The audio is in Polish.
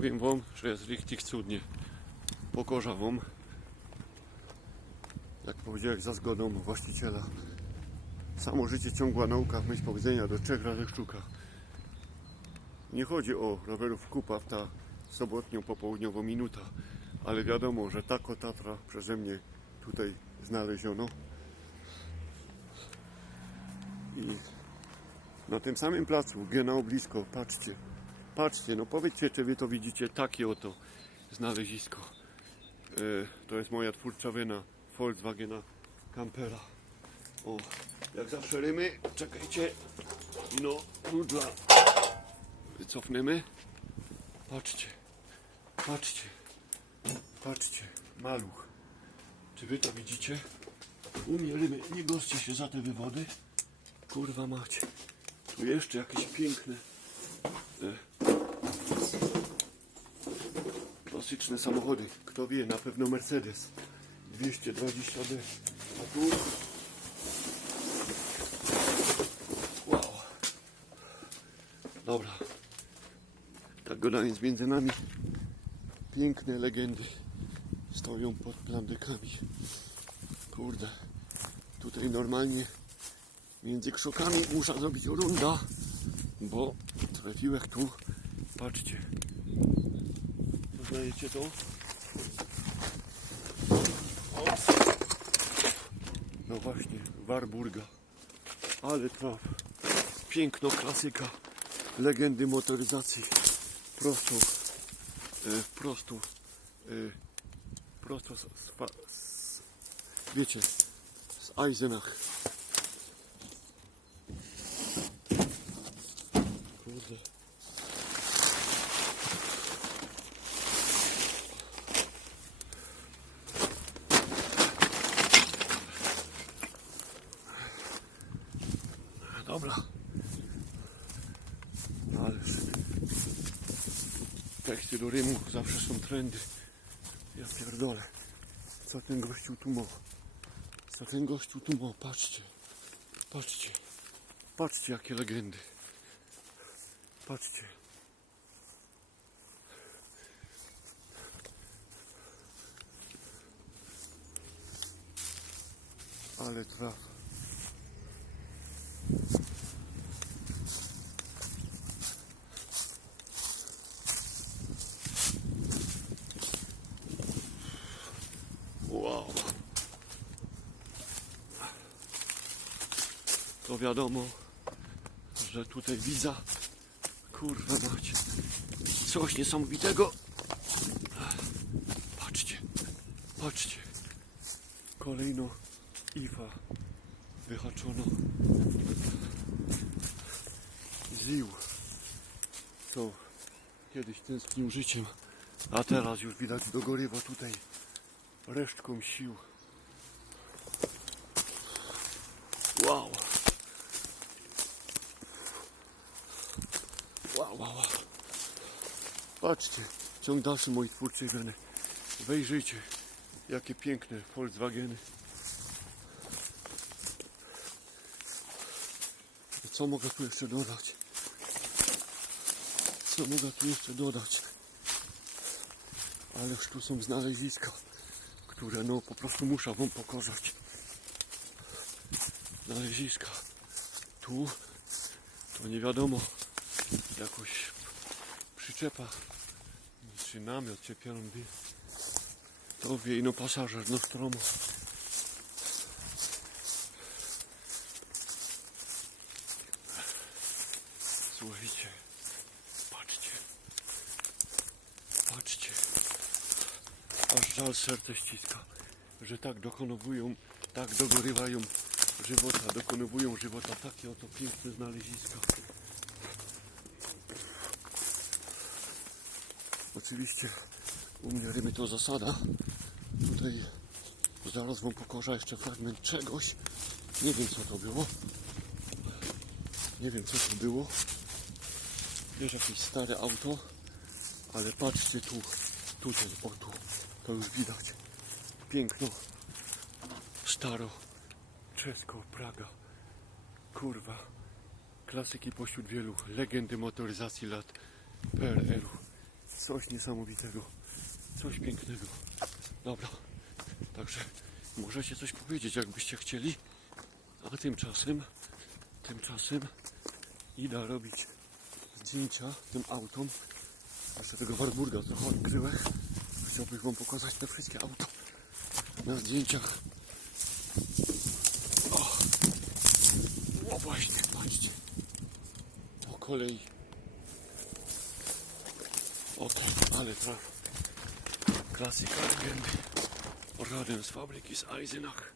powiem wam, że jest richtig cudnie. Pokorza wam. Jak powiedziałeś, za zgodą właściciela. Samo życie ciągła nauka w myśl powiedzenia do trzech razy. Nie chodzi o rowerów kupa ta sobotnią popołudniową minuta, ale wiadomo, że tako Tatra przeze mnie tutaj znaleziono. I na tym samym placu, genau blisko, patrzcie, patrzcie, no powiedzcie, czy wy to widzicie, takie oto znalezisko. E, to jest moja twórcza wyna Volkswagena Campera. O, jak zawsze rymy, czekajcie, no, nudla. Wycofnemy. Patrzcie, patrzcie, patrzcie, maluch. Czy wy to widzicie? U mnie rymy, nie goście się za te wywody. Kurwa macie. Tu jeszcze jakieś piękne. Klasyczne samochody. Kto wie, na pewno Mercedes 220D. A tu. Wow. Dobra. Tak gadając między nami. Piękne legendy stoją pod plandykami. Kurde. Tutaj normalnie między krzokami muszę zrobić runda, bo trafiłek tu. Patrzcie. Poznajecie to? Ops. No właśnie, Warburga. Ale traf. Piękno klasyka. Legendy motoryzacji. Prosto. E, prosto. E, prosto z, z, z, wiecie, z Eisenach. Kurde. Dobra. Ależ teksty do Rymu zawsze są trendy. Ja pierdolę. Co ten gościu tu ma? Co ten gościu tu ma? Patrzcie. Patrzcie. Patrzcie jakie legendy. Patrzcie. Ale traf. Wow. To wiadomo, że tutaj widza. Kurwa macie. Coś niesamowitego. Patrzcie. Patrzcie. Kolejno IFA wyhaczono. Ził. Co kiedyś tęsknił życiem, a teraz już widać dogorywa tutaj resztką sił. Wow. Wow, wow, wow. Patrzcie, ciąg dalszy mojej twórczej weny. Wejrzyjcie, jakie piękne Volkswageny. I Co mogę tu jeszcze dodać? Co mogę tu jeszcze dodać? Ależ tu są znaleziska, które no po prostu muszę wam pokazać. Znaleziska. Tu to nie wiadomo jakoś przyczepa czy namiot czepianą wie. To wie ino pasażer no stromo. Słuchajcie, patrzcie, patrzcie, aż żal serce ściska, że tak dokonowują, tak dogorywają żywota, dokonowują żywota takie oto piękne znaleziska. Oczywiście u mnie ryby to zasada. Tutaj zaraz wam pokorza jeszcze fragment czegoś. Nie wiem co to było. Nie wiem co to było. Jest jakieś stare auto. Ale patrzcie tu. Tutaj, o tu. To już widać. Piękno. Staro. Czesko, Praga. Kurwa. Klasyki pośród wielu. Legendy motoryzacji lat PRL-u. Coś niesamowitego. Coś pięknego. Dobra. Także możecie coś powiedzieć, jakbyście chcieli. A tymczasem, tymczasem idę robić zdjęcia tym autom. Jeszcze tego Warburga trochę odkryłem. Chciałbym wam pokazać te wszystkie auta na zdjęciach. O, o właśnie, patrzcie. Po kolei. Okej, ale traf. Klasyka legendy. Rodem z fabryki z Eisenach.